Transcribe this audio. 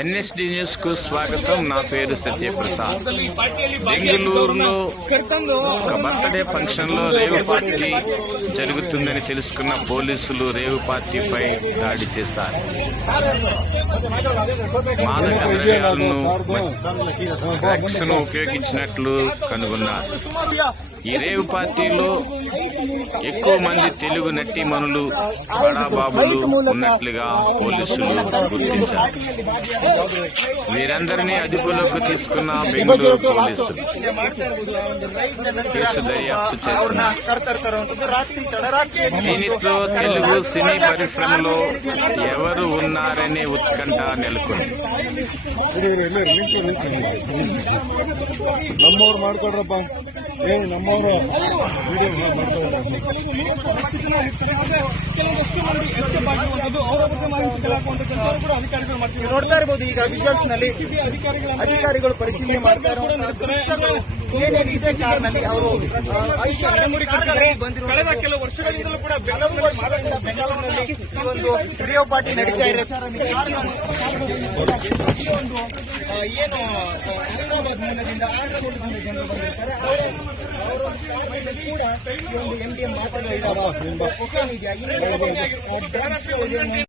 NSD news కు స్వాగతం. నా పేరు సత్యప్రసాద్. బెంగళూరులో ఒక బర్త్డే ఫంక్షన్ లో రేవ్ పార్టీ జరుగుతుందని తెలుసుకున్న పోలీసులు రేవ్ పార్టీపై దాడి చేశారు. మాదక ద్రవ్యాలను డ్రగ్స్ ను ఉపయోగించినట్లు కనుగొన్నారు. ఈ రేవ్ పార్టీలో ఎక్కువ మంది తెలుగు నటీమణులు, బడాబాబులు ఉన్నట్లుగా పోలీసులు గుర్తించారు. వీరందరినీ అదుపులోకి తీసుకున్న బెంగళూరు పోలీసులు కేసు దర్యాప్తు చేస్తున్నారు. దీనితో తెలుగు సినీ పరిశ్రమలో ఎవరు ఉన్నారనే ఉత్కంఠ నెలకొంది. ನೋಡ್ತಾ ಇರಬಹುದು. ಈಗ ವಿಜುವಲ್ಸ್ ನಲ್ಲಿ ಅಧಿಕಾರಿಗಳು ಪರಿಶೀಲನೆ ಮಾಡ್ತಾ ಏನೇನಿದೆ ಕಾರ್ನಲ್ಲಿ ಅವರು ಕಳೆದ ಕೆಲವು ವರ್ಷಗಳಿಂದಲೂ ಕೂಡ ಬೆಂಗಳೂರಿನಲ್ಲಿ ಈ ಒಂದು ರೇವ್ ಪಾರ್ಟಿ ನಡೀತಾ ಇದೆ. ಏನು ಹೈದರಾಬಾದ್ ಮೂಲದಿಂದ ಜನರು ಬಂದಿರ್ತಾರೆ. ಕೂಡ MDM ಮಾತುಗಳು ಇದಾವೆ.